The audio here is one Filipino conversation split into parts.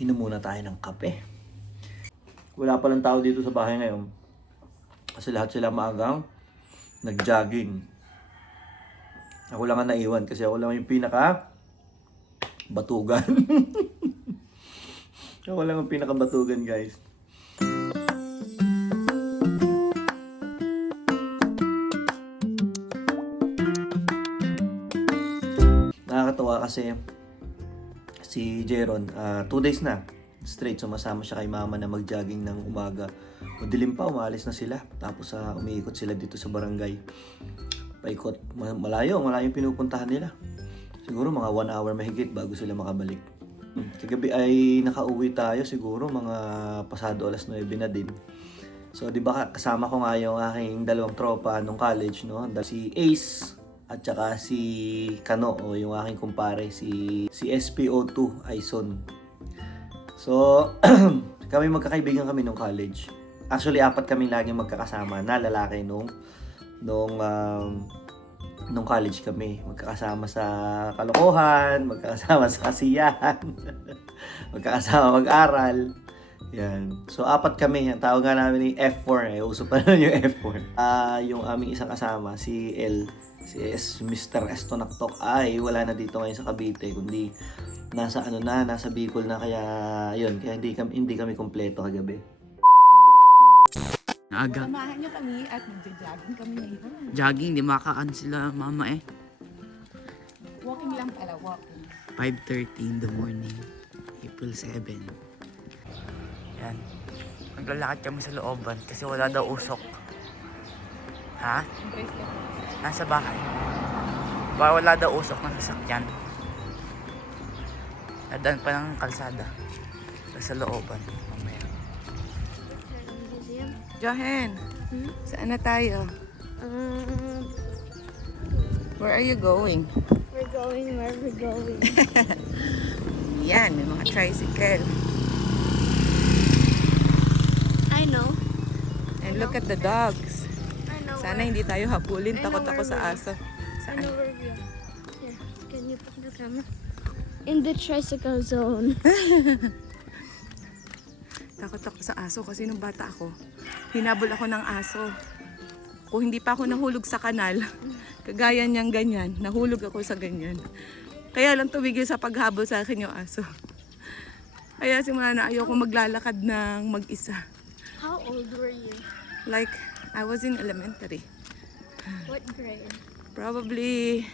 Inom muna tayo ng kape. Wala palang tao dito sa bahay ngayon. Kasi lahat sila maagang nag-jogging. Ako lang ang naiwan kasi ako lang yung pinaka batugan. Ako lang ang pinaka batugan, guys. Nakakatawa kasi si Jeron, 2 days na straight sumasama siya kay mama na mag-jogging ng umaga. Madilim pa, umalis na sila. Tapos umiikot sila dito sa barangay. Paikot, malayo yung pinupuntahan nila. Siguro mga 1 hour mahigit bago sila makabalik. Kagabi ay nakauwi tayo siguro mga pasado alas 9 na din. So di ba kasama ko nga yung aking dalawang tropa nung college, no? Si Ace at saka si Kano, o yung aking kumpare, si SPO2 Aison. So, kami magkakaibigan kami nung college. Actually, 4 kami laging magkakasama na lalaki nung college kami. Magkakasama sa kalokohan, magkakasama sa kasiyahan, magkakasama mag-aral. Yan. So, 4 kami. Ang tawag nga namin yung F4. Uso pa na yung F4. Yung aming isang kasama, si L, si Mr. Estonaktok ay wala na dito ngayon sa Cavite, kundi nasa Bicol na, kaya yun, kaya hindi kami kumpleto kagabi. Aga. Samahan niyo kami at magja-jogging kami ngayon. Jogging, di makakaan sila mama eh. Walking lang pala, walking. 5:30 in the morning, April 7. Yan. Maglalakad kami sa looban kasi wala daw usok. Ha? Nasa bahay. Wala daw usok ng sasakyan. Nadaan pa ng kalsada. Sa looban. Mamaya. Johan, saan na tayo? Where are you going? We're going where we're going. Yan, may mga tricycle. I know. And look at the dogs. I know. Sana hindi tayo habulin. I know Takot ako where sa we- aso. I Saan? know where we are. Here, can you put the camera? In the tricycle zone. Takot ako sa aso kasi nung bata ako, hinabol ako ng aso. Kung hindi pa ako nahulog sa kanal, kagaya niyang ganyan, nahulog ako sa ganyan. Kaya lang tumigil sa paghabol sa akin yung aso. Kaya simula na ayoko maglalakad ng mag-isa. How old were you? Like, I was in elementary. What grade? Probably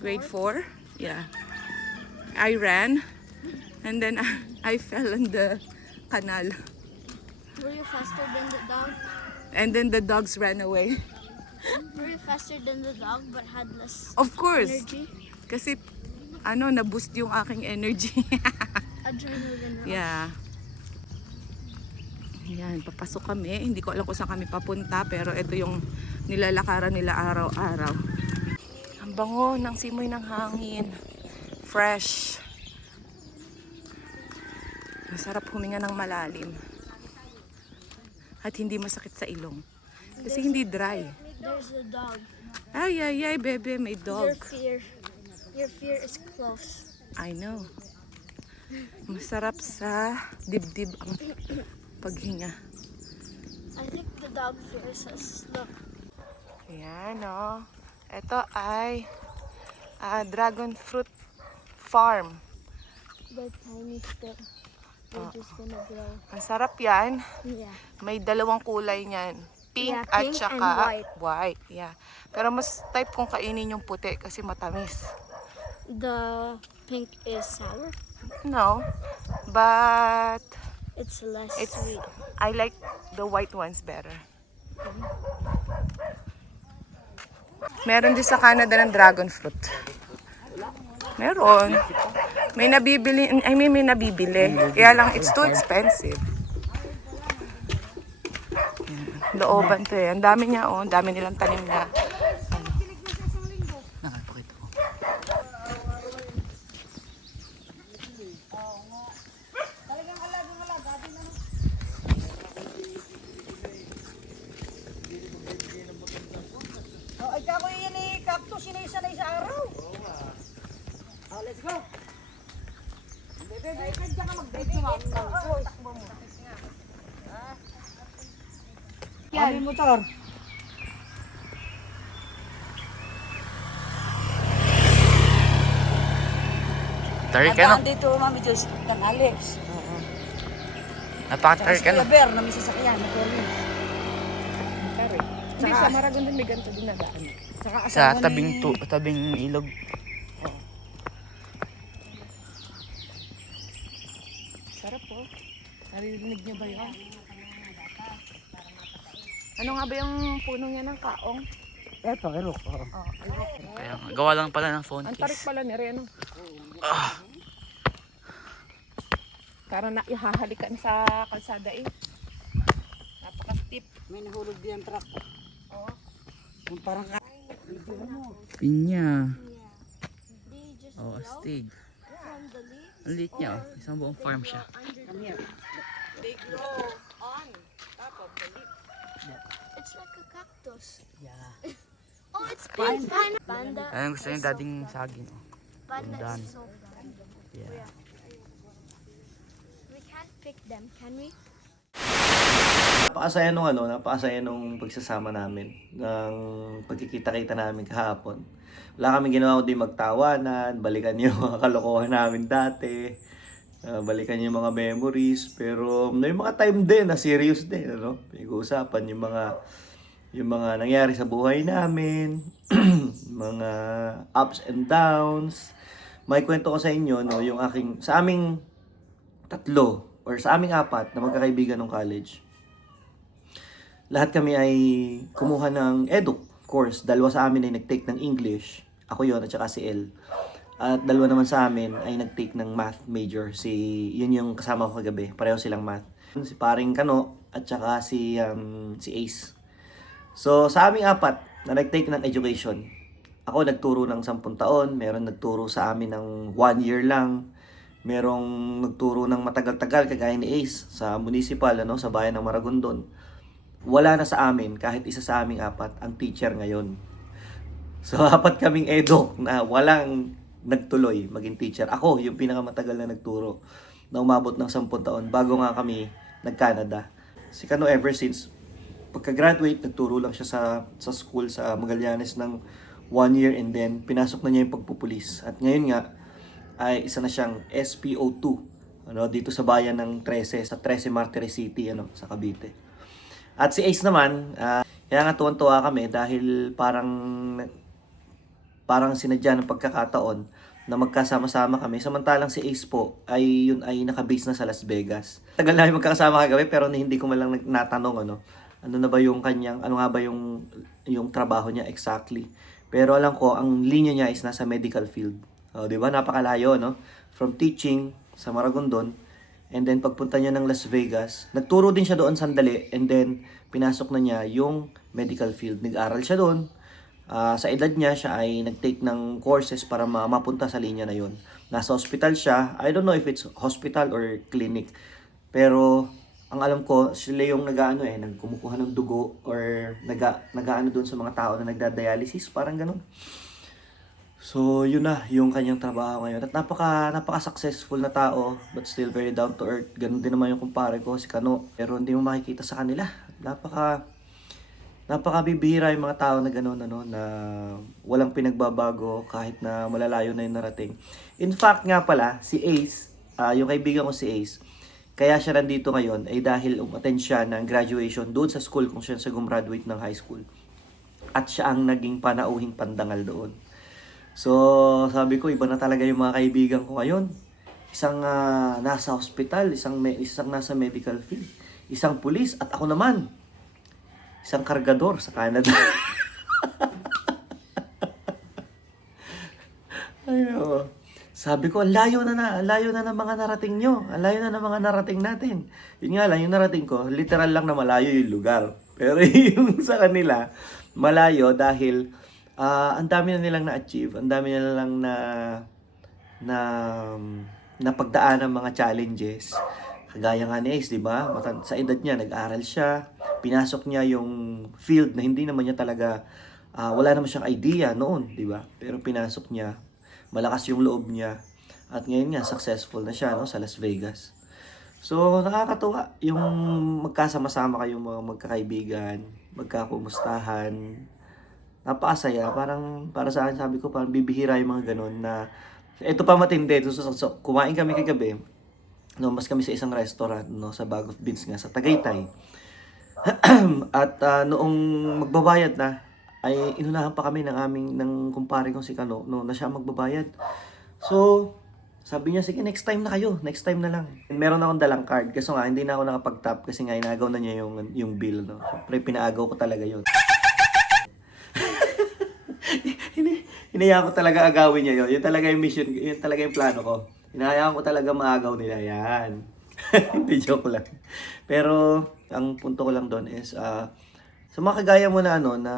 grade 4. Yeah. I ran and then I fell in the canal. Were you faster than the dog? And then the dogs ran away. Were you faster than the dog but had less Of course. energy? Kasi na-boost yung aking energy. Adrenaline rush. Yeah. Yan, papasok kami. Hindi ko alam kung saan kami papunta, pero ito yung nilalakaran nila araw-araw. Ang bango ng simoy ng hangin. Fresh. Masarap huminga ng malalim. At hindi masakit sa ilong. Kasi hindi dry. There's a dog. Ay, bebe, may dog. Your fear is close. I know. Masarap sa dibdib ang paghinga. I think the dog fears us. Look. Ayan, oh. Ito ay dragon fruit farm. They're tiny still. They're just gonna grow. Ang sarap yan. Yeah. May 2 kulay niyan. Pink, Yeah, at pink saka and white. white. Yeah. Pero mas type kong kainin yung puti kasi matamis. The pink is sour. No. But It's less it's sweet. I like the white ones better. Meron din sa Canada ng dragon fruit. Meron. May nabibili, may nabibili. Kaya lang, it's too expensive. Yan. Looban to eh. Ang dami niya, oh. Ang dami nilang tanim na. Nakapakita ko. Ay, kako yan eh, cactus, sinay-sanay sa araw. Let's go. Bebe, kanya ka Ano yung motor? Tarik ka no? dito, Mami Diyos, ng Alex. Napaka-tarik ka no? Bear, na may sasakyan, na Perlin. Hindi, sa Maragon din may ganito din nagaan. Saka Sa asawa tabing ilog. Sarap po. Narinig niyo ba yun? Ano nga ba yung puno niya ng kaong? Eto, erok. Kaya nga, gawa lang pala ng phone Ang tarik case. pala ni Reno. Parang naihahalikan sa kalsada eh. Napaka-steep. May nahulog din ang truck. Oo. Yung parang Pinya. They just Oh, grow astig. from the leaves. Ang liit niya oh. Isang buong farm siya. Under They grow on top of the leaf. It's like a cactus. Yeah. Oh, it's pink. Panda. Ayun gusto niya dating saging. Oh. Panda Done. is so fun. Yeah. We can't pick them, can we? Napakasaya nung pagsasama namin, ng pagkikita-kita namin kahapon. Wala kaming ginawa kundi magtawanan, balikan yung mga kalokohan namin dati, balikan yung mga memories, pero may mga time din na serious din, ano? Pinag-uusapan yung mga nangyari sa buhay namin, mga ups and downs. May kwento ko sa inyo, no, yung sa aming tatlo, or sa aming apat na magkakaibigan ng college. Lahat kami ay kumuha ng edu course. Dalawa sa amin ay nag-take ng English. Ako yon at saka si El. At dalawa naman sa amin ay nag-take ng math major. Yun yung kasama ko kagabi. Pareho silang math. Si paring Kano at saka si Ace. So sa aming apat na nag-take ng education, ako nagturo ng 10 taon. Meron nagturo sa amin ng 1 year lang. Merong nagturo ng matagal-tagal kagaya ni Ace sa municipal, sa bayan ng Maragondon. Wala na sa amin, kahit isa sa aming apat, ang teacher ngayon. So, apat kaming edok na walang nagtuloy maging teacher. Ako, yung pinakamatagal na nagturo na umabot ng 10 taon bago nga kami nag-Canada. Si Kano ever since, pagka-graduate, nagturo lang siya sa school sa Magallanes ng 1 year and then pinasok na niya yung pagpupulis. At ngayon nga, ay isa na siyang SPO2 dito sa bayan ng 13, sa 13 Martires City, sa Cavite. At si Ace naman, kaya nga tuwan-tuwa kami dahil parang sinadya ng pagkakataon na magkasama-sama kami. Samantalang si Ace po yun ay naka-base na sa Las Vegas. Tagal namin magkakasama kagabi pero hindi ko man lang natanong ano na ba yung ano nga ba yung trabaho niya exactly. Pero alam ko ang linya niya is nasa medical field. Di ba? Napakalayo, From teaching sa Maragondon. And then pagpunta niya ng Las Vegas, nagturo din siya doon sandali and then pinasok na niya yung medical field. Nag-aral siya doon. Sa edad niya, siya ay nag-take ng courses para mapunta sa linya na yun. Nasa hospital siya. I don't know if it's hospital or clinic. Pero ang alam ko, sila yung nagkumukuha ng dugo or nag-aano doon sa mga tao na nagda-dialysis, parang ganun. So, yun na yung kanyang trabaho ngayon. At napaka-successful na tao, but still very down to earth. Ganun din naman yung kumpare ko, si Kano. Pero hindi mo makikita sa kanila. Napaka-bibihira yung mga tao na ganun, na walang pinagbabago kahit na malalayo na yung narating. In fact nga pala, si Ace, yung kaibigan ko si Ace, kaya siya nandito ngayon ay dahil umattend siya ng graduation doon sa school kung siya gumraduate ng high school. At siya ang naging panauhing pandangal doon. So, sabi ko, iba na talaga yung mga kaibigan ko ngayon. Isang nasa hospital, isang nasa medical field, isang pulis, at ako naman, isang kargador sa Canada. Ayun. Sabi ko, layo na ng mga narating nyo. Layo na ng mga narating natin. Yun nga lang, yung narating ko, literal lang na malayo yung lugar. Pero yung sa kanila, malayo dahil ang dami na nilang na-achieve, ang dami na nilang na pagdaan ng mga challenges. Kagaya nga ni Ace, di ba? Sa edad niya, nag-aral siya, pinasok niya yung field na hindi naman niya talaga, wala naman siyang idea noon, di ba? Pero pinasok niya, malakas yung loob niya, At ngayon nga, successful na siya, no, sa Las Vegas. So, nakakatuwa yung magkasama-sama kayong mga magkakaibigan, magkakumustahan. Napakasaya. Parang, para sa akin, sabi ko, parang bibihira yung mga ganun na, ito pa matindi. So, kumain kami kagabi. No, mas kami sa isang restaurant, no, sa Bag of Beans nga, sa Tagaytay. At noong magbabayad na, ay inunahan pa kami ng kumpare kong si Kano, no, na siya magbabayad. So, sabi niya, sige, next time na kayo. Next time na lang. Meron akong dalang card. Kasi nga, hindi na ako nakapag-tap kasi nga, inagaw na niya yung bill. No? Siyempre, pinaagaw ko talaga yun. Hinayaan ko talaga agawin niya yun. Yun talaga yung mission, yun talaga yung plano ko. Hinayaan ko talaga maagaw nila. Yan. Hindi, joke lang. Pero, ang punto ko lang doon is, sa mga kagaya mo na, ano, na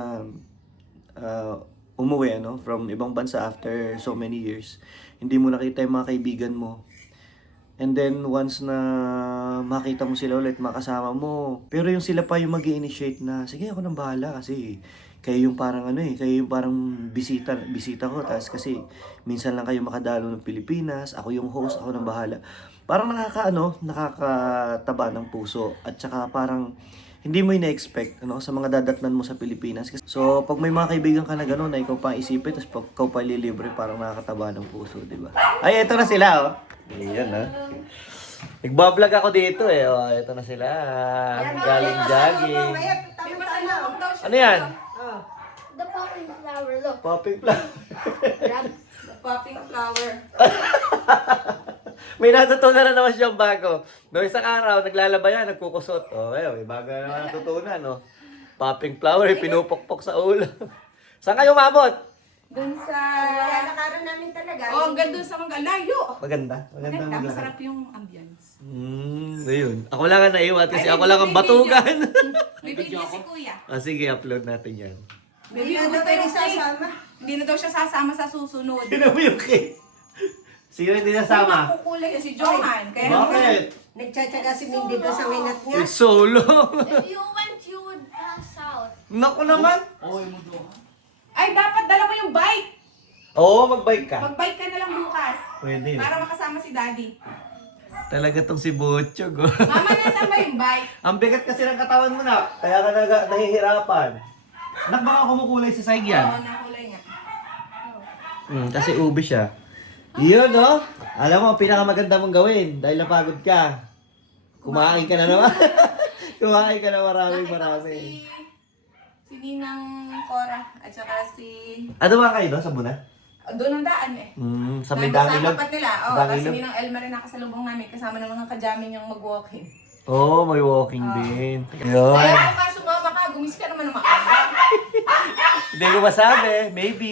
umuwi, ano, from ibang bansa after so many years, hindi mo nakita yung mga kaibigan mo. And then, once na makita mo sila ulit, makasama mo. Pero yung sila pa yung mag-i-initiate na, sige, ako nang bahala kasi kayo yung parang kayo yung parang bisita ko. Tapos kasi minsan lang kayo makadalo ng Pilipinas, ako yung host, ako nang bahala. Parang nakakataba ng puso. At saka parang hindi mo ina-expect sa mga dadatnan mo sa Pilipinas. So, pag may mga kaibigan ka na gano'n na ikaw pa isipin, tapos pag ikaw pa lilibre, parang nakakataba ng puso, di ba? Ay, eto na sila, oh. Ayan, ha. Nagbablog ako dito, eh. Oh, eto na sila. Galing jogging. Ano yan? The popping flower, look. Popping flower. Grab. The popping flower. May natutunan na naman siyang bago. No, isang araw, naglalaba yan, nagkukusot. Oh, may bago na naman natutunan, no? Popping flower, pinupokpok sa ulo. Saan kayo umabot? Doon sa... Nakaroon namin talaga. Oh, ang ganda sa mga layo. Maganda. Maganda, maglakad. masarap yung ambience. Ayun. Ako lang ang naiwat kasi ako lang ang batugan. May video si Kuya. Sige, upload natin yan. Baby, Hindi na gusto daw yung cake. isasama. Hindi na daw siya sasama sa susunod. Sino mo yung cake? Sino hindi nasama? Makukulay si Johan. Kaya Bakit? Nagtsatsaga si Mindy doon sa winat niya. It's so long. If you went, you would pass out. Naku naman. Ay, dapat dala mo yung bike. Oo, mag-bike ka. Mag-bike ka na lang bukas. Pwede. Para makasama si Daddy. Talaga tong si Butchog. Mama, nasaan ba yung bike? Ang bigat kasi ng katawan mo na. Kaya ka nahihirapan. Anak, baka kumukulay sa saig yan. Oo, nakulay nga. Kasi ube siya. Yun, no? Alam mo, pinakamaganda mong gawin dahil napagod ka. Kumain ka na naman. Kumain ka na marami. Si Ninang Cora at saka si... Ano ba kayo doon sa Buna? Doon ang daan eh. Sa may Nandun sa Dangilog? tapat nila. Oo, Dangilog? tapos si Ninang Elmer rin nakasalubong namin kasama ng mga kajamin yung mag-walking. Oo, may walking din. Yun. Kaya kung ka sumama ka, gumis ka naman ng maaga. Hindi ko masabi. Maybe.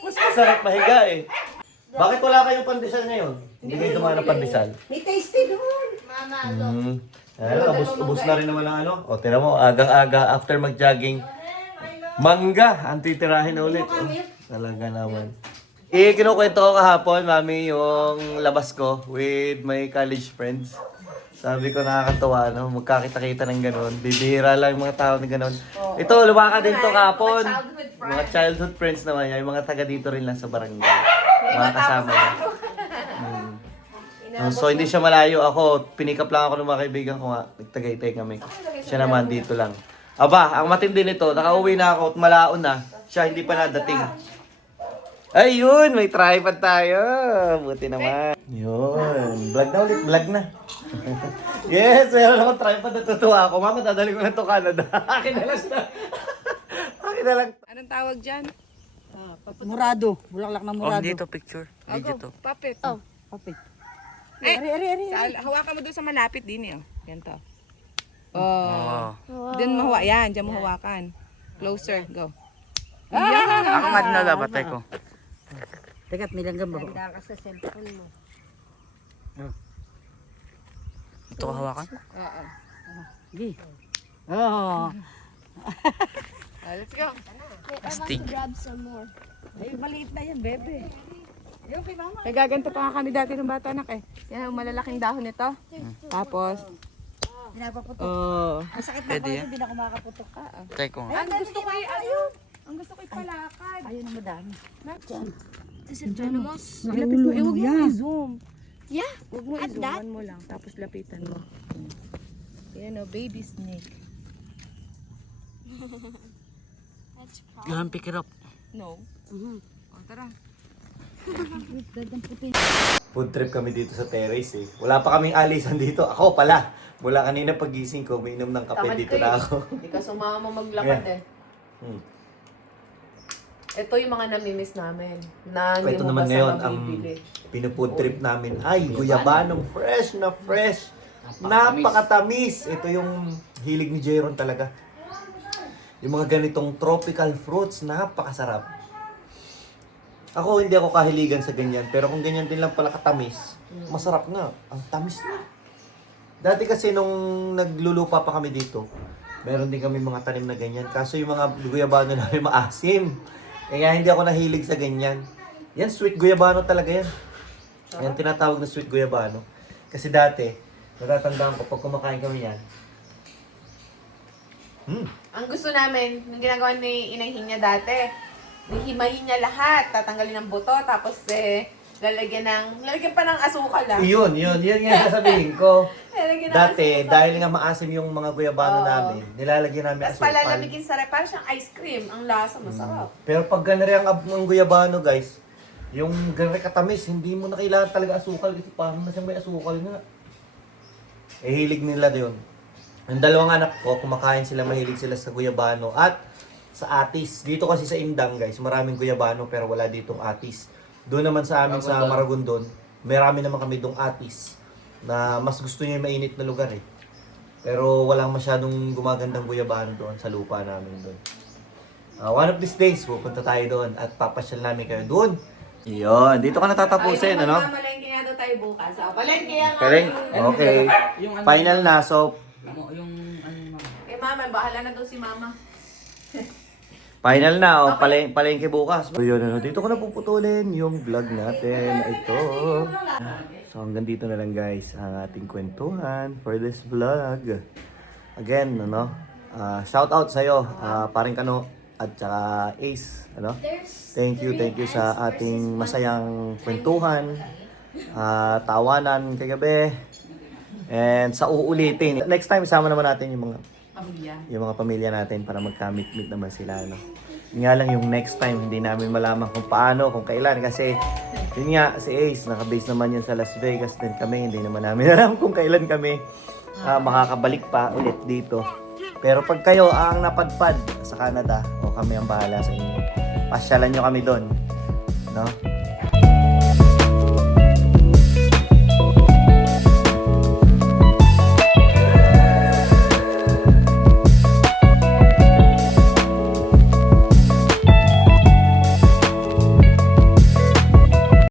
Mas masarap mahiga eh. Bakit wala kayong pandesal ngayon? Hindi kayo dumaan ng pandesal? May tasty doon. Mama, look. Ubus na rin naman ang ano. O, tira mo, agang-aga after mag-jogging. Mangga, ang titirahin na ulit. Oh, talaga naman. Kinukwento ko kahapon, mami, yung labas ko with my college friends. Sabi ko, nakakatawa, no? Magkakita-kita ng ganun. Bibihira lang yung mga tao ng ganun. Ito, lumakad din to kahapon. Mga childhood friends naman yan. Yung mga taga dito rin lang sa barangay. Mga kasama niya. So, hindi siya malayo. Ako, pinikap lang ako ng mga kaibigan ko nga. Nagtagaytay kami. Siya naman dito lang. Aba, ang matindi nito, nakauwi na ako at malaon na. Siya hindi pa nadating. Ayun, may tripod tayo. Buti naman. Yun. Vlog na ulit. Vlog na. Yes, meron akong tripod. Natutuwa ako. Mama, dadali ko na to Canada. Akin na lang siya. Akin na lang. Anong tawag dyan? Murado. Bulaklak na Oh, murado. dito picture. Video to. Puppet. Oh. Papit. Hawakan mo doon sa malapit din eh. Yan to. Oh. Diyan mo yan. Diyan mo hawakan. Closer. Go. Ako nga din nalabatay ko. Teka, may langgam ba? Handa ka sa cellphone mo. Ito ka hawakan? Gi. Oh. Let's go. Wait, I want Astig. to grab some more. Ay, maliit na yan, bebe. Nagaganto pa nga kami dati ng bata anak eh. Yan ang malalaking dahon nito. Tapos, Pinapaputok. Masakit na Pwede ako, yan? hindi na ako makakaputok ka. Try ko nga. ang gusto ko ay ano? Ang gusto ko ay palakad. Ayun ang madami. Diyan. Does it venomous? Ilapit mo. Huwag mo i-zoom. Yeah. Huwag mo At that? i-zooman mo lang. Tapos lapitan mo. Yan o, baby snake. That's You haven't pick it up. No. O, tara. Food trip kami dito sa terrace eh. Wala pa kaming alisan dito. Ako pala. Mula kanina pagising ko, umiinom ng kape Tamad dito ka na eh. ako. Hindi ka sumama maglakad Yeah. eh. Ito yung mga namimiss namin. Na hindi Ito mo naman basta ngayon, ang mabibili. pinufood trip namin ay guyabanong fresh na fresh. Napakatamis. Ito yung hilig ni Jeron talaga. Yung mga ganitong tropical fruits, napakasarap. Ako, hindi ako kahiligan sa ganyan. Pero kung ganyan din lang pala katamis, masarap nga. Ang tamis na. Dati kasi nung naglulupa pa kami dito, meron din kami mga tanim na ganyan. Kaso yung mga guyabano namin maasim. Kaya hindi ako nahilig sa ganyan. Yan, sweet guyabano talaga yan. Yan tinatawag na sweet guyabano. Kasi dati, natatandaan ko pag kumakain kami yan. Ang gusto namin, yung ginagawa ni Inay Hinya dati, himayin niya lahat, tatanggalin ng buto, tapos lalagyan pa ng asukal ah. Yun nga sasabihin ko. Lalagyan ng Dati, asukal. dahil nga maasim yung mga guyabano Oo. namin, nilalagyan namin Tapos asukal. palalamigin sa rep, parang siyang ice cream. Ang lasa, masarap. Pero pag ganari ang guyabano, guys, yung ganari katamis, hindi mo na kailangan talaga asukal. Kasi parang na siyang may asukal nga. Eh, hilig nila yun. Yung dalawang anak ko, kumakain sila, mahilig sila sa guyabano at sa atis. Dito kasi sa Indang, guys, maraming guyabano pero wala ditong atis. Doon naman sa amin sa Maragondon, marami naman kami dong atis na mas gusto niya yung mainit na lugar eh. Pero walang masyadong gumagandang guyabano doon sa lupa namin doon. One of these days, pupunta tayo doon at papasyal namin kayo doon. Iyon, dito ka natatapusin, ano? Palengke nga daw tayo bukas. Palengke yan. Pereng, okay. Final na, so Eh mama, bahala na daw si mama. final na, palengke bukas. So yun, ano, dito ko na puputulin yung vlog natin. Ito. So hanggang dito na lang guys, ang ating kwentuhan for this vlog. Again, ano, shout out sa'yo, paring Kano at saka Ace, ano. Thank you sa ating masayang kwentuhan, tawanan kagabi. And sa uulitin, next time isama naman natin yung mga pamilya natin para magka-meet naman sila, no. Yun nga lang yung next time hindi namin malaman kung paano, kung kailan kasi yun nga si Ace naka-base naman yan sa Las Vegas din kami, hindi naman namin alam kung kailan kami makakabalik pa ulit dito. Pero pag kayo ang napadpad sa Canada, o kami ang bahala sa inyo. Pasyalan nyo kami doon, no?